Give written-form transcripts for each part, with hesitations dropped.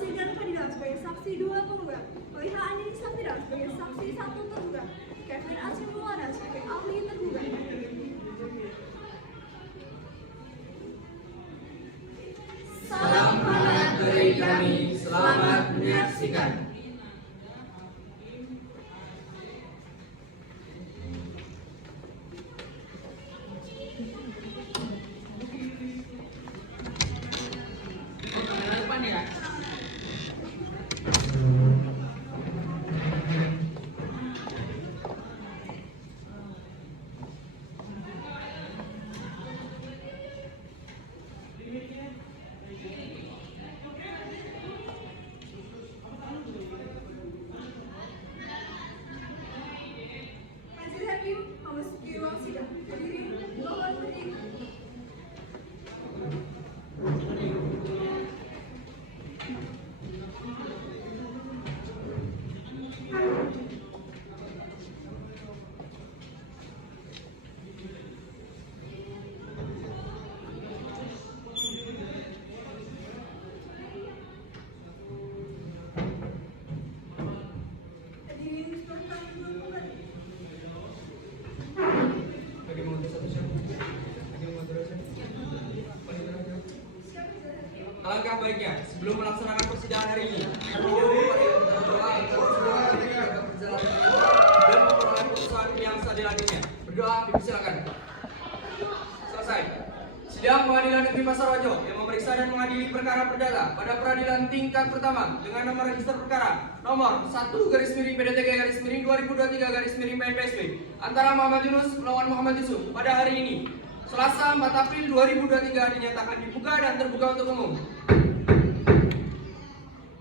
sidang Fadila sebagai saksi 2 penggugat, Faliha Andini Safira sebagai saksi 1 tergugat, Kevin Asyimulana sebagai ahli tergugat. Salam hangat dari kami, selamat menyaksikan. Majelis Hakim memasuki ruang sidang. Hadirin mohon berdiri. Hadirin silakan duduk kembali. Alangkah baiknya sebelum melaksanakan persidangan hari ini, berdoa agar persidangan ini dapat berjalan dengan lancar dan memperoleh putusan yang seadil-adilnya. Berdoa dipersilakan. Selesai. Sidang Pengadilan Negeri Pasarwajo yang memeriksa dan mengadili perkara perdata pada peradilan tingkat pertama dengan nomor register perkara nomor 1/PDTG/2023/PNPSB antara Muhammad Yunus melawan Muhammad Yusuf pada hari ini, Selasa 4 April 2023 dinyatakan dibuka dan terbuka untuk umum.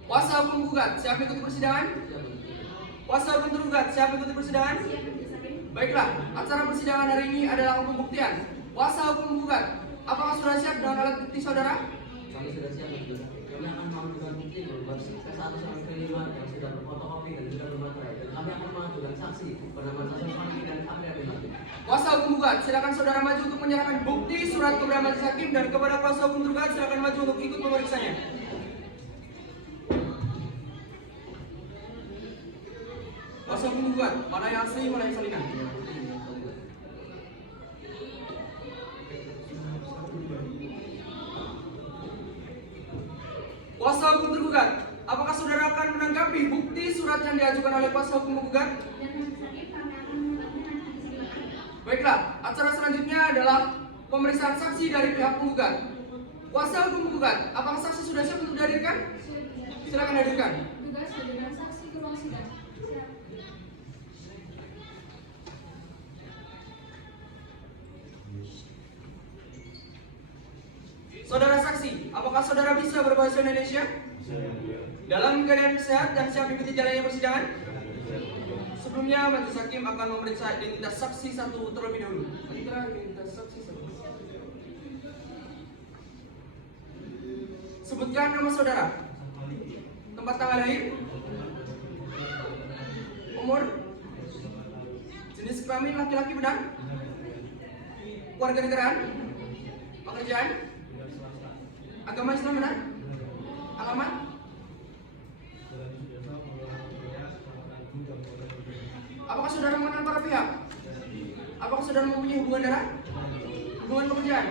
Kuasa hukum gugat, siapa ikuti persidangan? Kuasa hukum tergugat, siapa ikuti persidangan? Baiklah, acara persidangan hari ini adalah pembuktian. Kuasa hukum gugat, apakah sudah siap dengan alat bukti saudara? Kami sudah siap, kami akan mengajukan bukti berupa K1 sampai K5 yang sudah berfotokopi dan sudah bermaterai. Dan kami akan mengajukan saksi bernama Sasha Swanti dan Andrea Pinati. Kuasa hukum gugat, silakan saudara maju untuk menyerahkan bukti surat kepada majelis hakim, dan kepada kuasa hukum tergugat silakan maju untuk ikut memeriksanya. Kuasa hukum gugat, mana yang asli, mana yang salinan? Kuasa hukum tergugat, apakah saudara akan menanggapi bukti surat yang diajukan oleh kuasa hukum penggugat? Baiklah, acara selanjutnya adalah pemeriksaan saksi dari pihak penggugat. Kuasa hukum penggugat, apakah saksi sudah siap untuk dihadirkan? Silakan hadirkan. Tugas hadirkan saksi ke ruang sidang. Siap. Saudara saksi, apakah saudara bisa berbahasa Indonesia? Dalam keadaan sehat dan siap ikuti jalannya persidangan? Sebelumnya, majelis hakim akan memeriksa identitas saksi satu terlebih dahulu. Periksa identitas saksi satu. Sebutkan nama saudara. Tempat tanggal lahir, umur, jenis kelamin laki-laki benar, warga negaraan, pekerjaan, agama Islam benar, alamat, apakah saudara mengenal para pihak? Apakah saudara mempunyai hubungan darah? Hubungan pekerjaan?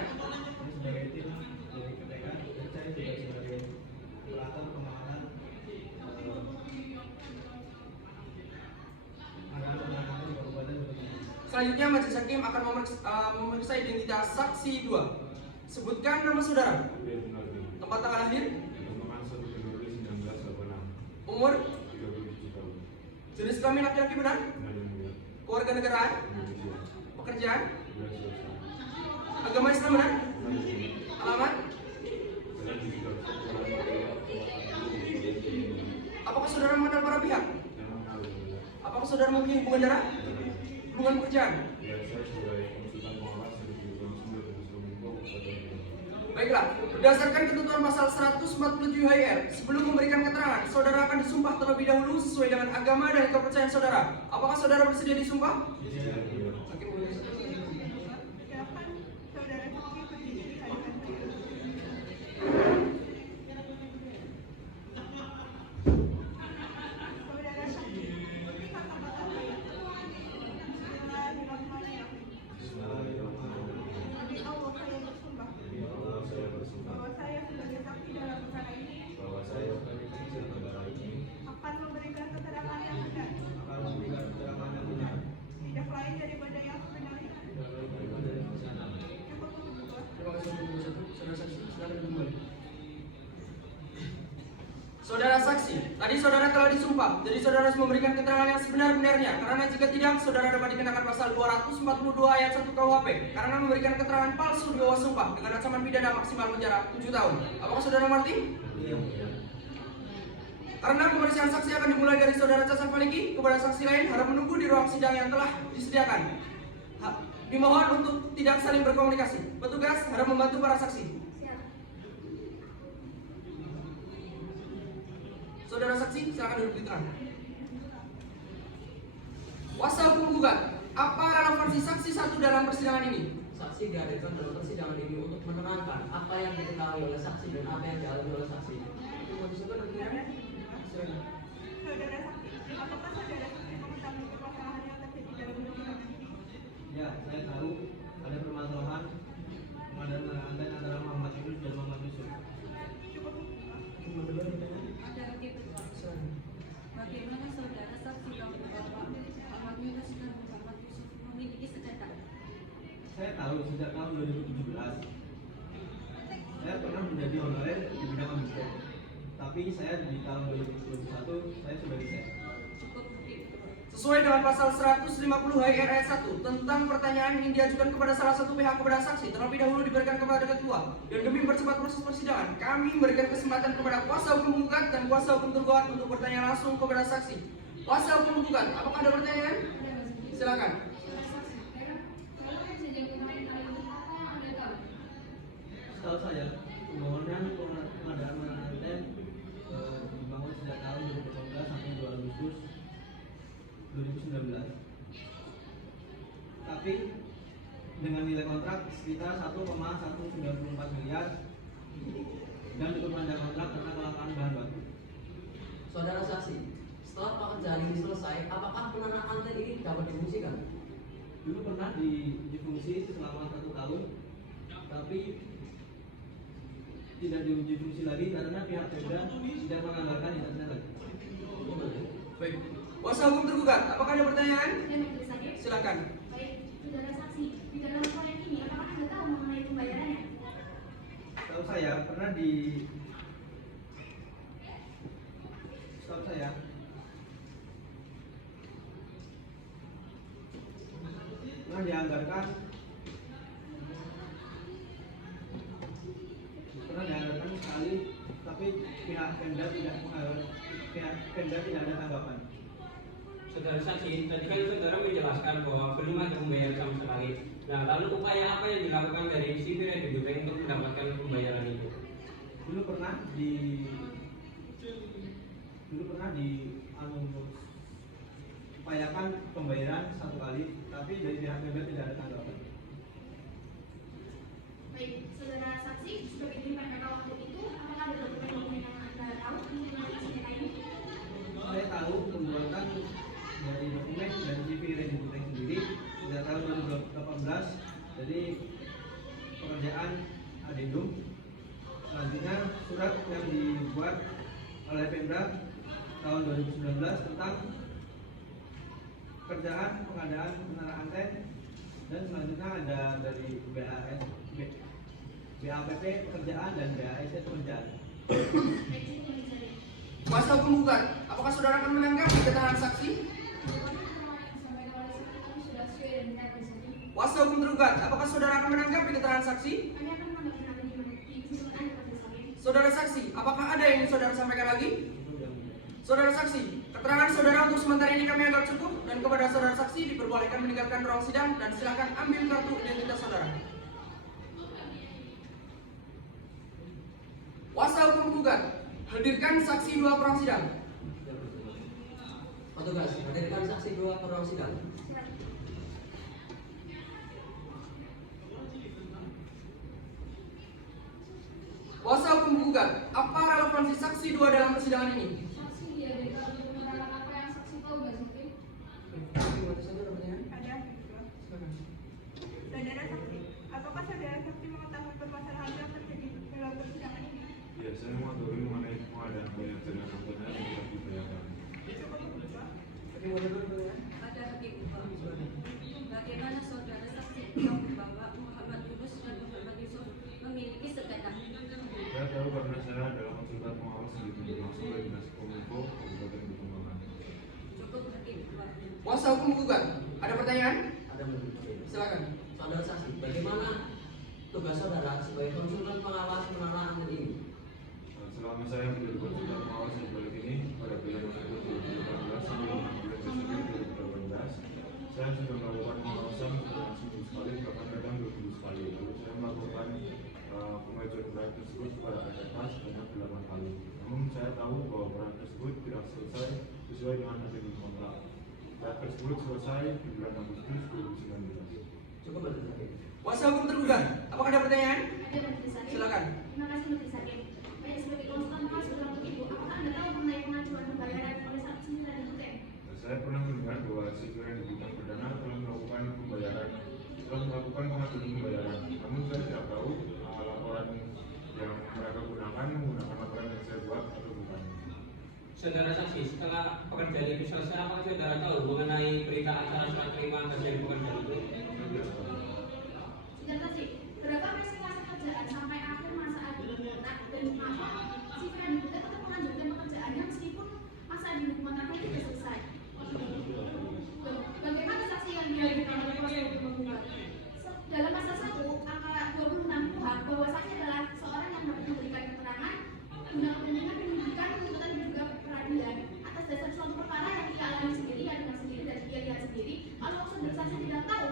Selanjutnya majelis hakim akan memeriksa identitas saksi 2. Sebutkan nama saudara. Tempat tanggal lahir, umur, jenis kelamin laki-laki benar, keluarga negaraan, pekerjaan, agama Islam benar, alamat, apakah saudara mengenal para pihak? Apakah saudara mempunyai hubungan darah? Hubungan pekerjaan? Baiklah, berdasarkan ketentuan pasal 147 HIR, sebelum memberikan keterangan, saudara akan disumpah terlebih dahulu sesuai dengan agama dan kepercayaan saudara. Apakah saudara bersedia disumpah? Tadi saudara telah disumpah, jadi saudara harus memberikan keterangan yang sebenar-benarnya. Karena jika tidak, saudara dapat dikenakan pasal 242 ayat 1 KUHP karena memberikan keterangan palsu di bawah sumpah dengan ancaman pidana maksimal penjara 7 tahun. Apakah saudara mengerti? Iya, Mulia. Karena pemeriksaan saksi akan dimulai dari saudara Casan Faliki kepada saksi lain, harap menunggu di ruang sidang yang telah disediakan. Dimohon untuk tidak saling berkomunikasi. Petugas harap membantu para saksi. Siap. Saudara saksi, silakan duduk di tengah. Kuasa hukum gugat, apa relevansi saksi satu dalam persidangan ini? Saksi dihadirkan dalam persidangan ini untuk menerangkan apa yang diketahui oleh saksi dan apa yang dialami oleh saksi. Itu mau disebut nantinya? Silakan. Saudara saksi, apakah saudara saksi mengetahui permasalahan yang terjadi dalam persidangan ini? Ya, saya tahu ada permasalahan pengadaan anten antara Muhammad Yunus dan Muhammad Yusuf. Cukup. Ada begitu Pak. Bagaimana saudara saksi bahwa Muhammad Yunus dan Muhammad Yusuf memiliki sengketa? Saya tahu sejak tahun 2017 saya pernah menjadi honorer di bidang kominfo. Tapi saya di tahun 2021 saya sudah resign. Cukup begitu Pak. Sesuai dengan pasal 150 HR ayat 1 tentang pertanyaan yang diajukan kepada salah satu pihak kepada saksi terlebih dahulu diberikan kepada ketua. Dan demi mempercepat proses persidangan, kami memberikan kesempatan kepada kuasa hukum gugat dan kuasa hukum tergugat untuk bertanya langsung kepada saksi. Kuasa hukum gugat, apakah ada pertanyaan? Silakan. Setahu saya, pembangunan pengadaan anten dibangun sejak tahun 2018 sampai 2 Agustus 2019. Tapi dengan nilai kontrak sekitar 1,194 miliar dan untuk panjang kontrak karena kelangkaan bahan baku. Saudara saksi, setelah pekerjaan ini selesai, apakah menanam anten ini dapat difungsikan? Dulu pernah difungsi selama 1 tahun, tapi tidak diuji fungsi lagi karena pihak Pemda tidak menganggarkan internet lagi. Baik. Kuasa hukum tergugat, apakah ada pertanyaan? Dan majelis hakim. Silakan. Baik, saudara saksi, di dalam proyek ini apakah Anda tahu mengenai pembayarannya? Setahu saya pernah dianggarkan sekali, tapi pihak Pemda tidak ada tanggapan. Saudara saksi, tadi kan saudara menjelaskan bahwa belum ada pembayaran sama sekali. Nah, lalu upaya apa yang dilakukan dari sipir yang dibutuhkan untuk mendapatkan pembayaran itu? Dulu pernah upayakan pembayaran 1 kali, tapi dari pihak Pemda tidak ada tanggapan. Baik, saudara saksi, sudah diterima pada waktu itu, apakah ada dokumen-dokumen yang Anda tahu mengenai sengketa ini? Saya tahu pembuatan dari dokumen dan CV yang dibutuhkan sendiri sejak tahun 2018, jadi pekerjaan adendum. Selanjutnya surat yang dibuat oleh Pemda tahun 2019 tentang pekerjaan pengadaan menara anten, dan selanjutnya ada dari BAPP pekerjaan dan BASS pekerjaan. Baik, cukup majelis hakim. Kuasa hukum gugat, apakah saudara akan menanggapi keterangan saksi? Kuasa hukum tergugat, apakah saudara akan menanggapi keterangan saksi? Kami akan menanggapi hal ini diizinkan oleh majelis hakim. Saudara saksi, apakah ada yang ingin saudara sampaikan lagi? Saudara saksi, keterangan saudara untuk sementara ini kami anggap cukup, dan kepada saudara saksi diperbolehkan meninggalkan ruang sidang dan silakan ambil kartu identitas saudara. Kuasa hukum gugat, hadirkan saksi 2 perang sidang. Petugas, hadirkan saksi 2 perang sidang. Siap. Kuasa hukum gugat, apa relevansi saksi 2 dalam persidangan ini? Saksi dihadirkan untuk menerangkan apa yang saksi tahu, Mbak Siti. Ada. Saudara saksi, apakah saudara saksi mengetahui permasalahan yang terjadi dalam persidangan ini? Ya, saya mengetahui mengenai pengadaan bayar cadangan antenna yang telah dibayarkan. Ada begitu Pak. Bagaimana saudara saksi tahu bahwa Muhammad Yunus dan Muhammad Yusuf memiliki sengketa? Saya tahu karena saya adalah konsultan pengawas yang ditunjuk langsung oleh Dinas Kominfo Kuasa hukum penggugat, ada pertanyaan? Ada menurut Silakan. saudara saksi, bagaimana tugas saudara sebagai konsultan pengawas penahanan ini? Selama saya menjadi konsultan pengawas di balik ini pada bulan Oktober 2018 sampai bulan Desember 2018, saya sudah melakukan pengawasan sebanyak seminggu sekali, bahkan kadang 2 minggu sekali. Lalu saya melakukan pengajuan proyek tersebut kepada PTK sebanyak 8 kali. Namun saya tahu bahwa proyek tersebut tidak selesai sesuai dengan agenda kontrak. Proyek tersebut selesai di bulan Agustus 2019. Cukup majelis hakim. Kuasa hukum tergugat, apakah ada pertanyaan? Ada majelis hakim. Silakan. Terima kasih majelis hakim. Baik, sebagai konsultan pengawas berlaku ibu, apakah Anda tahu mengenai pengajuan pembayaran oleh saksi dan ibu? Saya pernah mendengar bahwa sipir yang di bidang perdana telah melakukan pengajuan pembayaran. Namun saya tidak tahu laporan yang mereka gunakan menggunakan laporan yang saya buat atau bukan. Saudara saksi, setelah pekerjaan itu selesai, apakah saudara tahu mengenai berita acara serah terima hasil pekerjaan itu? Saudara saksi, berapa masa pekerjaan sampai akhir masa adi kontrak dan mengapa si Freddy Butet tetap melanjutkan pekerjaannya meskipun masa adi kontraknya tidak selesai? Bagaimana saksi yang dihadirkan oleh kuasa hukum penggugat? Dalam pasal 1 angka 26 KUHP bahwa saksi adalah seorang yang dapat memberikan keterangan guna kepentingan penyidikan, tuntutan dan juga peradilan atas dasar suatu perkara yang ia alami sendiri, ia dengar sendiri dan ia lihat sendiri. Kalau saudara saksi tidak tahu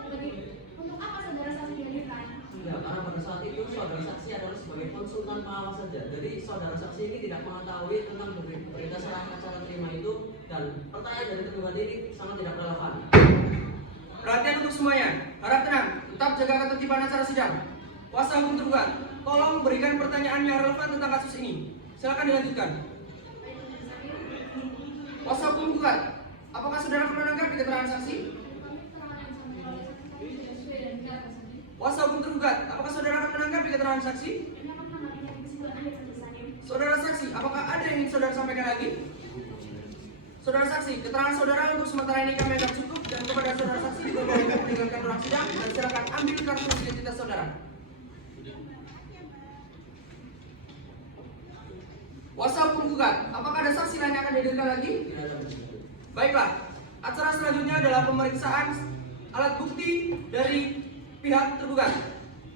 untuk apa saudara saksi dihadirkan? Tidak, karena pada saat itu saudara saksi adalah sebagai konsultan pengawas saja. Jadi saudara saksi ini tidak mengetahui tentang berita serah acara terima itu, dan pertanyaan dari tergugat ini sangat tidak relevan. Perhatian untuk semuanya, harap tenang, tetap jaga ketertiban acara sidang. Kuasa hukum tergugat, tolong berikan pertanyaan yang relevan tentang kasus ini. Silakan dilanjutkan. Kuasa hukum tergugat, apakah saudara pernah menanggapi keterangan saksi? Kuasa hukum tergugat, apakah saudara akan menanggapi keterangan saksi? Saudara saksi, apakah ada yang ingin saudara sampaikan lagi? Saudara saksi, keterangan saudara untuk sementara ini kami anggap cukup, dan kepada saudara saksi diperbolehkan meninggalkan ruang sidang, dan silakan ambil kartu identitas saudara. Kuasa hukum gugat, apakah ada saksi lain yang akan dihadirkan lagi? Tidak ada majelis hakim. Baiklah, acara selanjutnya adalah pemeriksaan alat bukti dari pihak tergugat.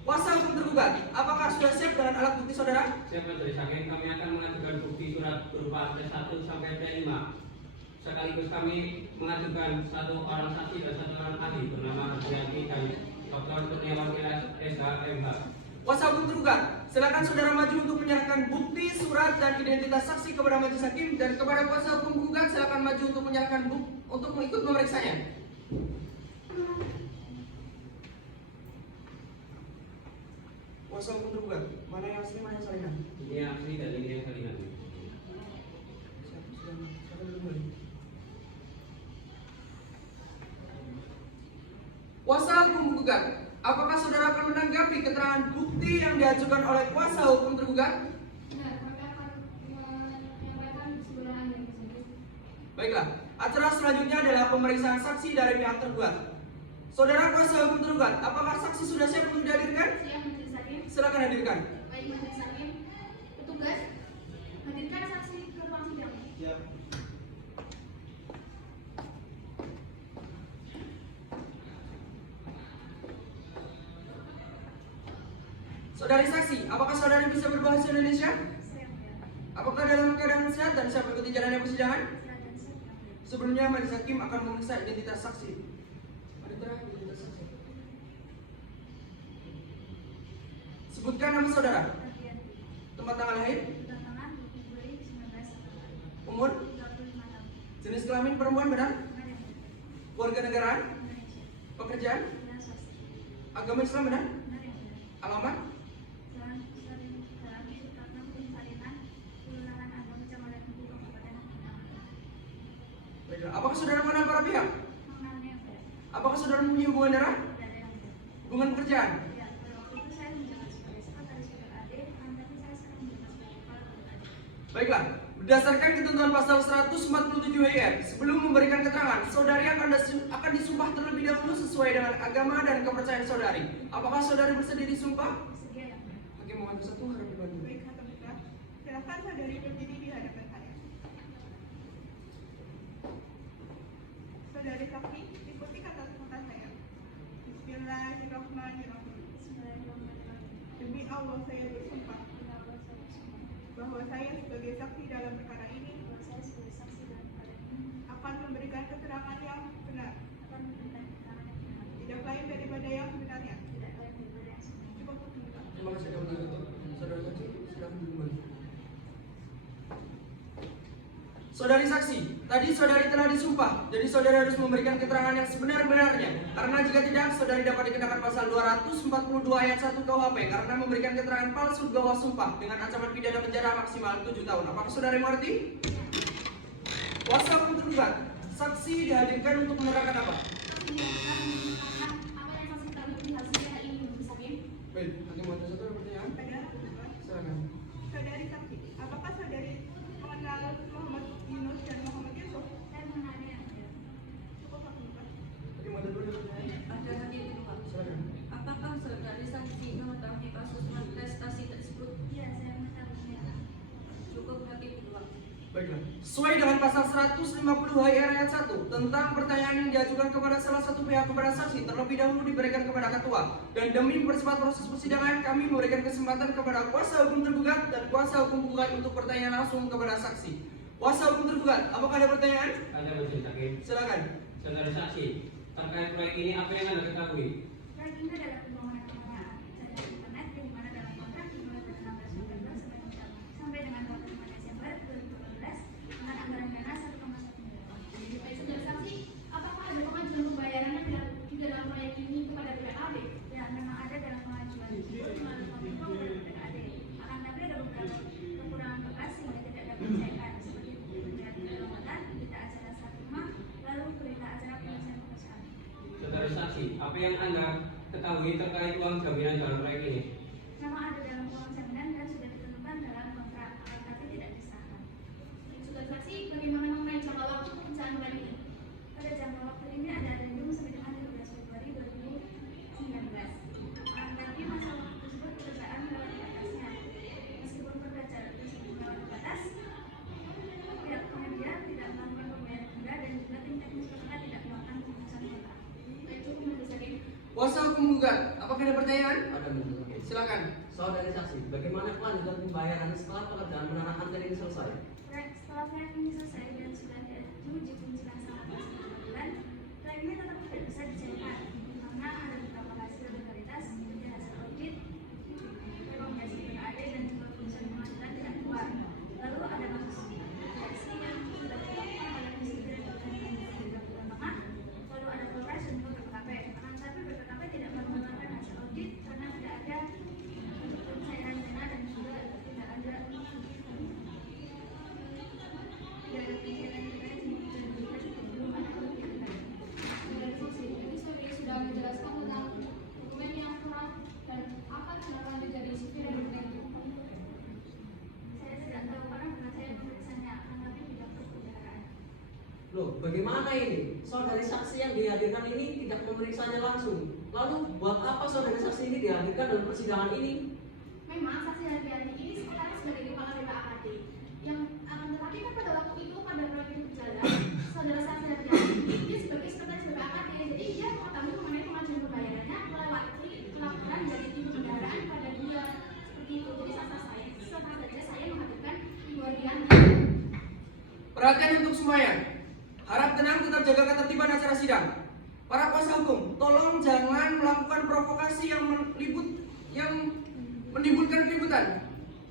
Kuasa hukum tergugat, apakah sudah siap dengan alat bukti saudara? Siap majelis hakim, kami akan mengajukan bukti surat berupa P1 sampai P5. Sekaligus kami mengajukan satu orang saksi dan satu orang ahli bernama Ardianti dan Dr. Kurniawan SHMH. Kuasa hukum tergugat, silakan saudara maju untuk menyerahkan bukti, surat, dan identitas saksi kepada majelis hakim, dan kepada kuasa hukum gugat silakan maju untuk menyerahkan bukti untuk mengikut memeriksanya. Kuasa hukum tergugat, mana yang asli, mana yang salinan? Ini yang asli dan ini yang salinan. Kuasa hukum gugat, apakah saudara akan menanggapi keterangan bukti yang diajukan oleh kuasa hukum tergugat? Benar, mereka akan menyampaikan kesimpulan yang tersebut. Baiklah, acara selanjutnya adalah pemeriksaan saksi dari pihak tergugat. Saudara kuasa hukum tergugat, apakah saksi sudah siap untuk dihadirkan? Siap majelis hakim. Silakan hadirkan. Baik majelis hakim. Petugas, hadirkan saksi ke ruang sidang. Siap. Saudari saksi, apakah saudari bisa berbahasa Indonesia? Siap ya. Apakah dalam keadaan sehat dan siap mengikuti jalannya persidangan? Siap dan siap. Sebelumnya majelis hakim akan memeriksa identitas saksi. Mari terang identitas saksi. Sebutkan nama saudara, Ardianti. tempat tanggal lahir, Tantangan 20 Juli 19 umur, 35 tahun. jenis kelamin perempuan benar, Benar ya? warga negaraan, Indonesia. pekerjaan, Benar swasta. agama Islam benar, Benar ya? Benar. alamat, Jalan Soekarno Bun Salinan, Kelurahan Agam, Kecamatan Kudu, Kabupaten Bintang. baiklah. Apakah saudara mengenal para pihak? Mengenalnya ya? Apakah saudara mempunyai hubungan darah, Tidak ada yang ya? hubungan pekerjaan? Ya, pada waktu itu saya menjabat sebagai sekretaris PRAD, tapi saya sekarang menjabat sebagai kepala PRAD. Baiklah, berdasarkan ketentuan pasal 147 WR, sebelum memberikan keterangan, saudari akan disumpah terlebih dahulu sesuai dengan agama dan kepercayaan saudari. Apakah saudari bersedia disumpah? Bersedia ya? Hakim mohon satu harap dibantu. Baik, kata Buka. Silakan saudari berdiri di hadapan saya. saudari saksi, ikuti kata-kata saya. Bismillahirrahmanirrahim. Demi Allah saya bersumpah bahwa saya sebagai saksi dalam perkara ini akan memberikan keterangan yang benar, tidak lain daripada yang sebenarnya. Cukup berhenti. Terima kasih atas penjelasan. Saudara saksi, silakan duduk. Saudari saksi, tadi saudari telah disumpah, jadi saudari harus memberikan keterangan yang sebenar-benarnya. Karena jika tidak, saudari dapat dikenakan pasal 242 ayat 1 KUHP karena memberikan keterangan palsu di bawah sumpah dengan ancaman pidana penjara maksimal 7 tahun. Apakah saudari mengerti? Kuasa hukum tergugat, saksi dihadirkan untuk menerangkan apa? Baik, nanti mau ada satu pertanyaan. Silakan. Saudari saksi, apakah saudari mengenal Muhammad Yunus dan Muhammad Yusuf? Cukup berhenti. Tadi mau ada dulu pertanyaan. Ada lagi kedua. Silakan. Apakah saudari saksi mengetahui kasus prestasi tersebut? Cukup lagi kedua. Baiklah. Sesuai dengan pasal 150 ayat 1 tentang pertanyaan yang diajukan kepada salah satu pihak kepada saksi terlebih dahulu diberikan kepada ketua, dan demi mempercepat proses persidangan kami memberikan kesempatan kepada kuasa hukum tergugat dan kuasa hukum penggugat untuk bertanya langsung kepada saksi. Kuasa hukum tergugat, apakah ada pertanyaan? Ada majelis hakim. Silakan. Saudara saksi, terkait proyek ini apa yang Anda ketahui? Proyek ini adalah pembangunan jaringan internet yang dimana dalam kontrak dimulai dari 16 November sampai dengan 25 Desember 2018 dengan anggaran dana 1,1 miliar. Jadi baik saudara saksi, apakah ada pengajuan pembayaran yang di dalam proyek ini kepada pihak AD? Ya, memang ada dalam pengajuan itu melalui kominfo kepada pihak AD. Akan tapi ada beberapa kekurangan bekas sehingga tidak dapat dicaikan seperti pemberian penyelamatan, berita acara saat rumah, lalu berita acara penyelesaian pekerjaan. Saudara saksi, apa yang Anda ketahui terkait uang jaminan dalam proyek ini? Memang ada dalam uang jaminan dan sudah ditentukan dalam kontrak, akan tapi tidak disahkan. Saudara saksi, bagaimana mengenai jangka waktu pekerjaan proyek ini? Pada jangka waktu ini ada adendum sampai dengan 15 Februari 2019. Akan tapi masa waktu tersebut pekerjaan melewati batasnya. Meskipun pekerjaan tersebut melewati batas, pihak penyedia tidak melakukan pembayaran denda dan juga tim teknis perkara tidak melakukan pemutusan kontrak. Baik, cukup majelis hakim. Kuasa hukum penggugat, apakah ada pertanyaan? Ada majelis hakim. Silakan. Saudari saksi, bagaimana kelanjutan pembayaran setelah pekerjaan menara anten ini selesai? Setelah proyek ini selesai dan sudah diuji fungsikan selama 9 bulan, proyek ini tetap tidak bisa dicairkan karena ada beberapa hasil legalitas seperti hasil audit, rekomendasi BKAD dan juga putusan pengadilan tidak keluar. Lalu ada kasus mediasi yang sudah dilakukan oleh Komisi Direktur dan Beberapa Tengah, lalu ada progres untuk BPKP. Akan tetapi BPKP tidak menggunakan hasil audit karena tidak ada pencairan dana dan juga tidak ada sudah menjelaskan tentang dokumen yang kurang dan apa tindakan dari sipir dan dokumen. Saya tidak tahu karena saya memeriksanya, tapi tidak perbendaharaan. Loh, bagaimana ini? Saudari saksi yang dihadirkan ini tidak memeriksanya langsung. Lalu, buat apa saudari saksi ini dihadirkan dalam persidangan ini? Memang saksi hari-hari ini sekarang sebagai kepala BPAD yang akan tetapi kan pada waktu itu pada proyek itu berjalan, saudara saksi hari-hari ini dia sebagai sekretaris BPAD, jadi dia mengetahui mengenai pengajuan pembayarannya melewati pelaporan dari tim kendaraan pada dia seperti itu. Jadi sama saja saya menghadirkan keluarga. Perhatian untuk semuanya. Harap tenang, tetap jaga ketertiban acara sidang. Para kuasa hukum, tolong jangan melakukan provokasi yang menimbulkan keributan.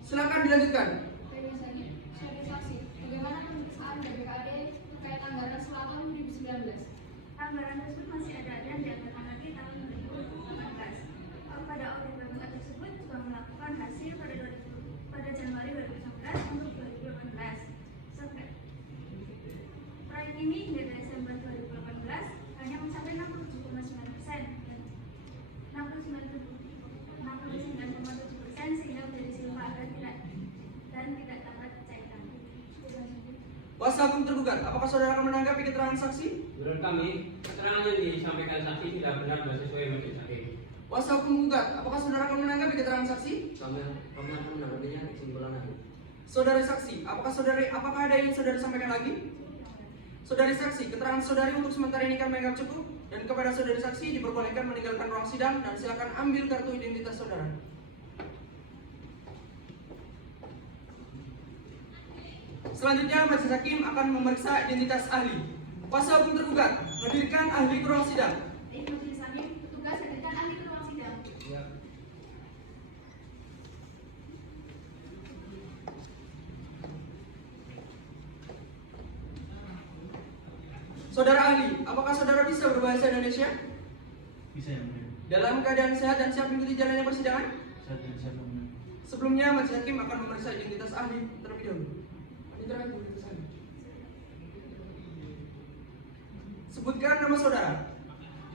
Silakan dilanjutkan. Sebagai saksi, bagaimana pemeriksaan BPKAD terkait anggaran selama 2019? Anggaran tersebut masih ada dan dianggarkan lagi tahun 2018. Pada audit BPK tersebut juga melakukan hasil pada Januari 2019 untuk 2018. Sampai proyek ini hingga Desember 2018 hanya mencapai 67,9%. 69,7% sehingga menjadi silpa dan tidak dapat dicairkan. Kuasa hukum tergugat, apakah saudara akan menanggapi keterangan saksi? Menurut kami, keterangan yang disampaikan saksi tidak benar dan sesuai majelis hakim. Kuasa hukum tergugat, apakah saudara akan menanggapi keterangan saksi? Kami akan menanggapinya kesimpulan hakim. Saudara saksi, apakah ada yang saudara sampaikan lagi? Saudari saksi, keterangan saudari untuk sementara ini kami anggap cukup, dan kepada saudari saksi diperbolehkan meninggalkan ruang sidang dan silakan ambil kartu identitas saudara. Selanjutnya majelis hakim akan memeriksa identitas ahli. Kuasa hukum tergugat, hadirkan ahli ke ruang sidang. Majelis hakim, petugas hadirkan ahli ke ruang sidang. Ya. Saudara ahli, apakah saudara bisa berbahasa Indonesia? Bisa yang mulia. Dalam keadaan sehat dan siap mengikuti jalannya persidangan? Saat dan siap yang mulia. Sebelumnya majelis hakim akan memeriksa identitas ahli terlebih dahulu. Ini terakhir identitas ahli. Sebutkan nama saudara,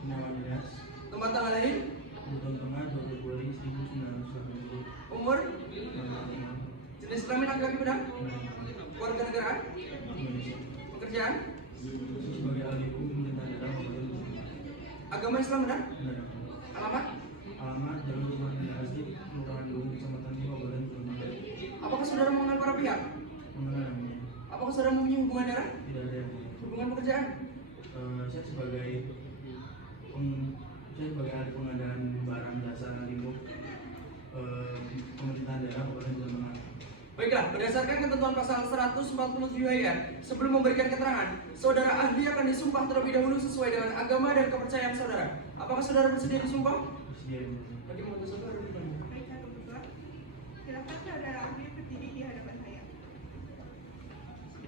Nama Dinas. tempat tanggal lahir, Bulan Tengah 20 Juli 1990. umur, jenis kelamin laki-laki pedang, keluarga negaraan, Indonesia. pekerjaan, Sebagai ahli hukum pemerintahan daerah Kabupaten Bogor. agama Islam benar, Benar. alamat, Alamat Jalur Kabupaten Asli, Kelurahan Gunung, Kecamatan Kabupaten Bogor. apakah saudara mengenal para pihak? Mengenal yang mulia. Apakah saudara mempunyai hubungan darah? Tidak ada yang mulia. Hubungan pekerjaan? Saya sebagai ahli pengadaan barang jasa lingkup pemerintahan daerah Kabupaten Jawa Tengah. Baiklah, berdasarkan ketentuan pasal 147 ayat, sebelum memberikan keterangan, saudara ahli akan disumpah terlebih dahulu sesuai dengan agama dan kepercayaan saudara. Apakah saudara bersedia disumpah? Bersedia yang mulia. Bagi membantu saudara di depan. Baik, satu berdua. Silakan saudara ahli berdiri di hadapan saya.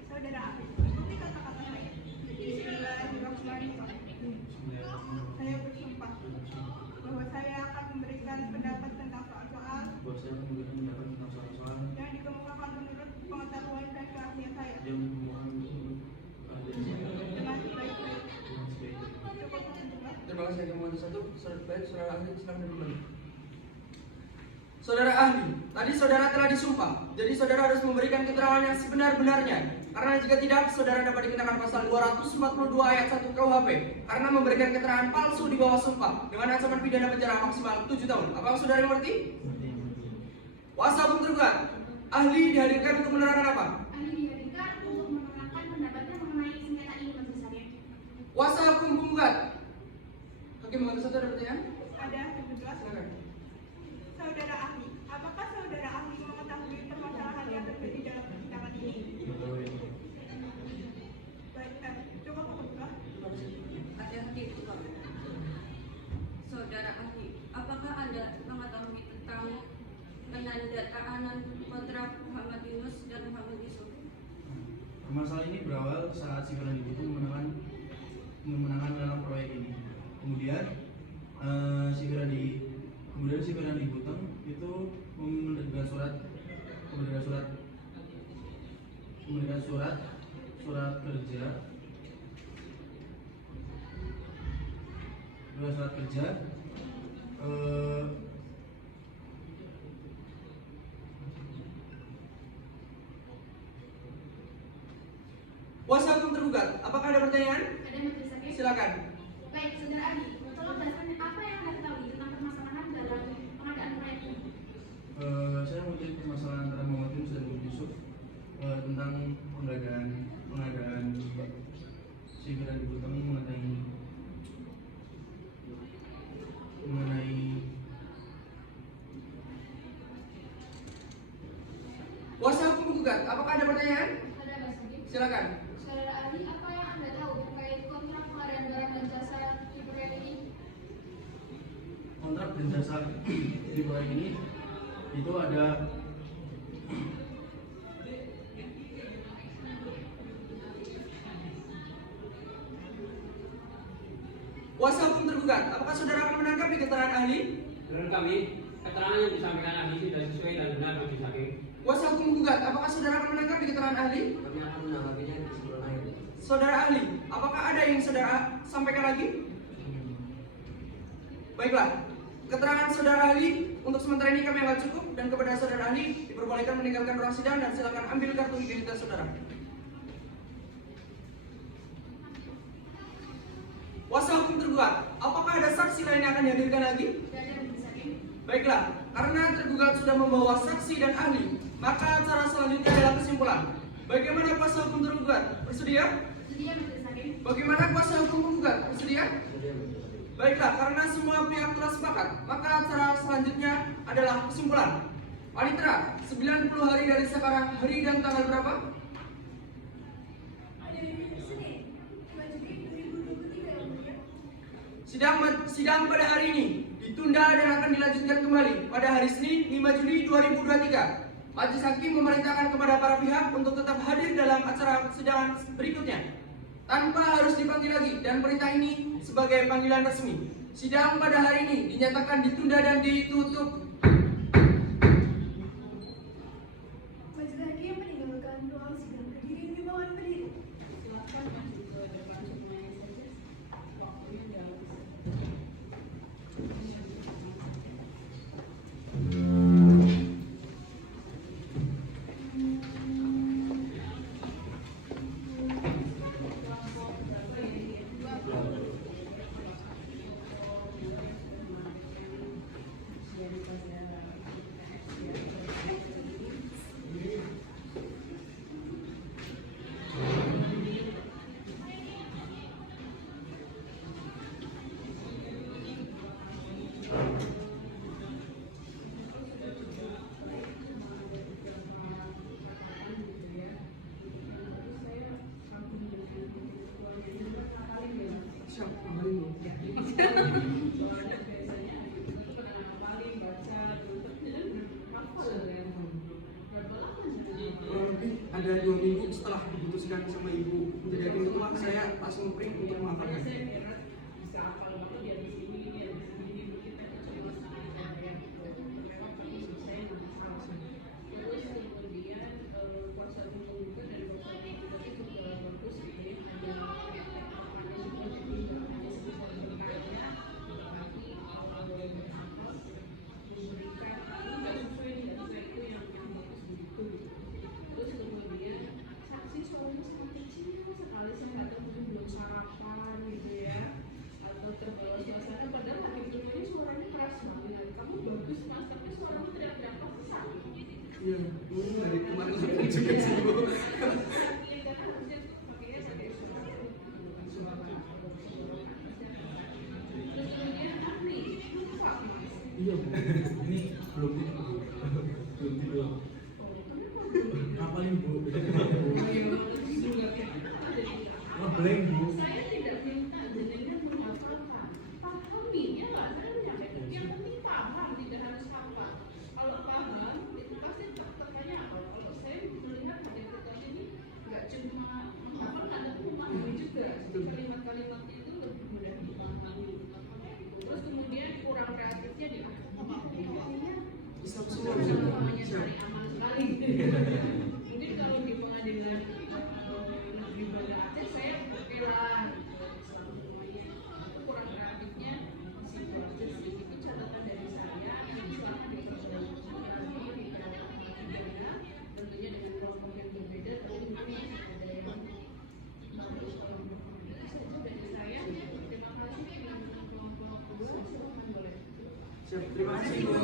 Saudara ahli, ikuti kata-kata saya. Bismillahirrahmanirrahim. Saya bersumpah bahwa saya akan memberikan pendapat tentang soal-soal Bahwa saya akan memberikan pendapat tentang soal-soal yang dikemukakan menurut pengetahuan dan keahlian saya yang dikemukakan menurut keahlian saya dengan sebaik-baiknya. dengan sebaik-baiknya. Cukup berdua. Terima kasih yang membantu satu. Saudara ahli, silakan duduk. Saudara ahli, tadi saudara telah disumpah, jadi saudara harus memberikan keterangan yang sebenar-benarnya. Karena jika tidak, saudara dapat dikenakan pasal 242 ayat 1 KUHP karena memberikan keterangan palsu di bawah sumpah dengan ancaman pidana penjara maksimal 7 tahun. Apakah saudara mengerti? Seperti yang mulia. Kuasa hukum tergugat, ahli dihadirkan untuk menerangkan apa? Ahli dihadirkan untuk menerangkan pendapatnya mengenai sengketa ini majelis hakim. Kuasa hukum penggugat. Hakim mengenai satu ada pertanyaan? Ada yang berdua. Silakan. Saudara ahli, apakah saudara ahli mengetahui permasalahan yang terjadi dalam persidangan ini? Betul yang mulia. Baik, cukup berdua. Ada hakim juga. Saudara ahli, apakah Anda mengetahui tentang penandatanganan kontrak Muhammad Yunus dan Muhammad Yusuf? Permasalahan ini berawal saat si Firdan Ibutu memenangkan dalam proyek ini. Kemudian si Firdan Ibutu itu memberikan surat kerja Kuasa hukum tergugat, apakah ada pertanyaan? Ada majelis hakim? Silakan. Baik, saudara ahli, tolong jelaskan apa yang Anda ketahui tentang permasalahan dalam pengadaan proyek ini. Saya mengutip permasalahan antara Muhammad Yunus dan Muhammad Yusuf tentang pengadaan si Firdan Ibutu mengenai Kuasa hukum penggugat, apakah ada pertanyaan? Ada majelis hakim? Silakan. Saudara ahli, apa yang Anda tahu terkait kontrak pengadaan barang dan jasa di proyek ini? kontrak dan jasa di proyek ini itu ada Kuasa hukum tergugat, apakah saudara akan menanggapi keterangan ahli? Menurut kami, keterangan yang disampaikan ahli sudah sesuai dan benar majelis hakim. Kuasa hukum penggugat, apakah saudara akan menanggapi keterangan ahli? Kami akan menanggapinya di sebelum akhir. Saudara ahli, apakah ada yang saudara sampaikan lagi? Baiklah, keterangan saudara ahli untuk sementara ini kami anggap cukup dan kepada saudara ahli diperbolehkan meninggalkan ruang sidang dan silakan ambil kartu identitas saudara. Kuasa hukum tergugat, apakah ada saksi lain yang akan dihadirkan lagi? Tidak ada majelis hakim? Baiklah, karena tergugat sudah membawa saksi dan ahli, maka acara selanjutnya adalah kesimpulan. Bagaimana kuasa hukum tergugat? Bersedia? Sedia majelis Bagaimana kuasa hukum penggugat? Bersedia? Baiklah, karena semua pihak telah sepakat, maka acara selanjutnya adalah kesimpulan. Panitera, 90 hari dari sekarang, hari dan tanggal berapa? Sidang pada hari ini ditunda dan akan dilanjutkan kembali pada hari Senin 5 Juli 2023. Majelis Hakim memerintahkan kepada para pihak untuk tetap hadir dalam acara persidangan berikutnya tanpa harus dipanggil lagi, dan perintah ini sebagai panggilan resmi. Sidang pada hari ini dinyatakan ditunda dan ditutup. Majelis Hakim meninggalkan ruang sidang. Hadirin dimohon berdiri. Silakan maju ke depan semuanya saja. Waktunya udah habis. Ada 2 minggu setelah diputuskan sama ibu menjadi hakim ketua, saya langsung print untuk menghafalkan. Iya, dari kemarin juga sih ibu. Iya bu, ini belum tidur. Ngapalin bu? Ngeblank bu. Saya tidak minta jenengan menghafalkan. Pahaminya lah, saya menyampaikan. Yang penting paham, tidak harus hafal. Kalau paham, itu pasti tertanya apa? Kalau saya melihat hakim ketua ini nggak cuma menghafalkan, tapi memahami juga. Kalimat-kalimat itu lebih mudah dipahami. Terus kemudian kurang kreatifnya di Bisa namanya cari aman sekali. Mungkin kalau di pengadilan negeri Banda Aceh saya oke lah. Kurang kreatifnya masih proses. Itu catatan dari saya. Silahkan diperbaiki lagi di dalam pidana, tentunya dengan kelompok yang berbeda, tapi mungkin ada yang bagus kalau itu saja dari saya. Terima kasih dengan kelompok 2. Silahkan boleh. Siap, terima kasih bu.